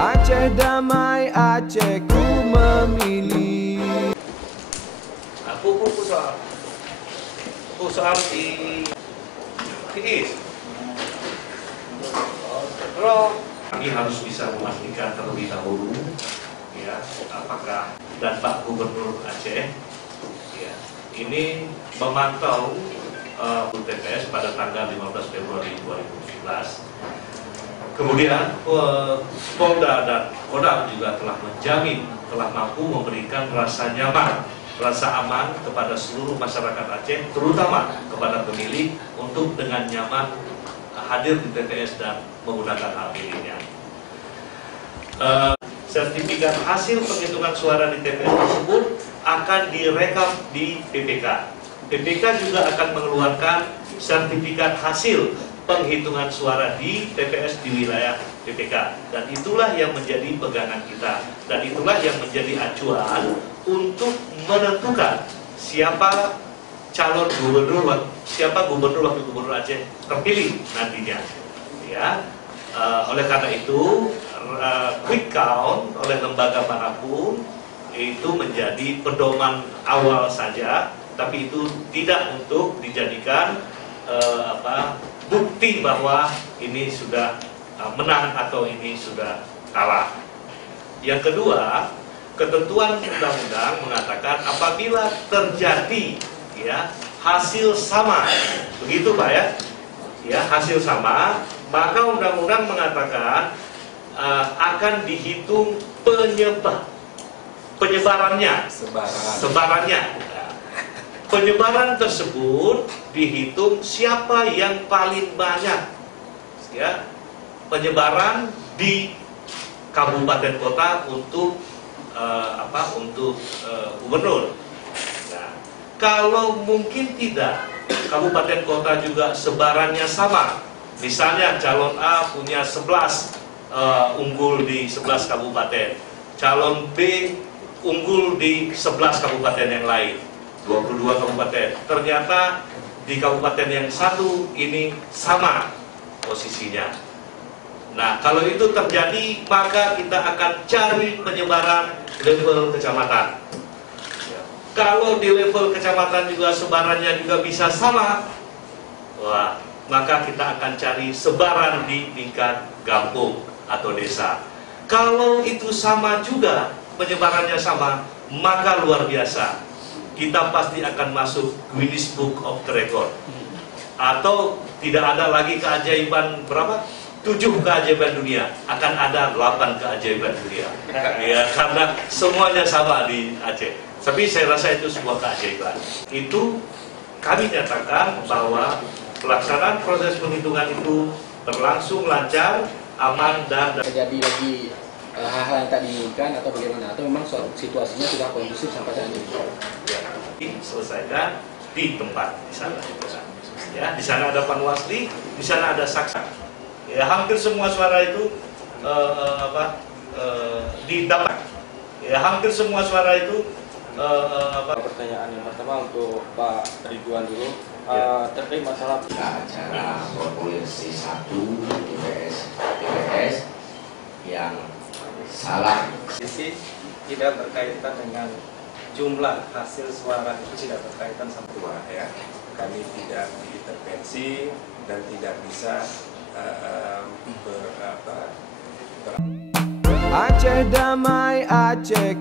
Aceh damai, Aceh ku memilih. Aku soal di Is. Terus kami harus bisa memastikan terlebih dahulu, ya, apakah dan Pak Gubernur Aceh, ya, ini memantau TPS pada tanggal 15 Februari 2017. Kemudian Polda dan Kodam juga telah menjamin, telah mampu memberikan rasa nyaman, rasa aman kepada seluruh masyarakat Aceh, terutama kepada pemilih untuk dengan nyaman hadir di TPS dan menggunakan hak pilihnya. Sertifikat hasil penghitungan suara di TPS tersebut akan direkam di PPK. PPK juga akan mengeluarkan sertifikat hasil penghitungan suara di TPS di wilayah PPK, dan itulah yang menjadi pegangan kita, dan itulah yang menjadi acuan untuk menentukan siapa calon gubernur, siapa gubernur wakil gubernur Aceh terpilih nantinya, ya. Oleh karena itu quick count oleh lembaga manapun itu menjadi pedoman awal saja, tapi itu tidak untuk dijadikan bukti bahwa ini sudah menang atau ini sudah kalah. Yang kedua, ketentuan undang-undang mengatakan apabila terjadi, ya, hasil sama, begitu Pak, ya, hasil sama, maka undang-undang mengatakan akan dihitung penyebarannya, sebarannya. Penyebaran tersebut dihitung siapa yang paling banyak, ya, penyebaran di kabupaten kota untuk gubernur. Nah, kalau mungkin tidak, kabupaten kota juga sebarannya sama. Misalnya calon A punya 11 unggul di 11 kabupaten, calon B unggul di 11 kabupaten yang lain, 22 kabupaten. Ternyata di kabupaten yang satu ini sama posisinya. Nah, kalau itu terjadi, maka kita akan cari penyebaran level kecamatan. Kalau di level kecamatan juga sebarannya juga bisa sama, wah, maka kita akan cari sebaran di tingkat kampung atau desa. Kalau itu sama juga, penyebarannya sama, maka luar biasa. Kita pasti akan masuk Guinness Book of the Record. Atau tidak ada lagi keajaiban berapa? 7 keajaiban dunia. Akan ada 8 keajaiban dunia. Ya, karena semuanya sama di Aceh. Tapi saya rasa itu sebuah keajaiban. Itu kami nyatakan bahwa pelaksanaan proses penghitungan itu berlangsung lancar, aman, dan terjadi lagi hal-hal yang tak diinginkan atau bagaimana, atau memang situasinya sudah kondusif sampai saat ini? Ya, selesaikan di tempat di sana. Ya, di sana ada panwasli, di sana ada saksi. Ya, hampir semua suara itu didapat. Ya, hampir semua suara itu Pertanyaan yang pertama untuk Pak Ridwan dulu, terkait masalah acara provinsi 1 TPS yang salah. Sisi tidak berkaitan dengan jumlah hasil suara, itu tidak berkaitan sama suara, ya. Kami tidak diintervensi dan tidak bisa Aceh damai, Aceh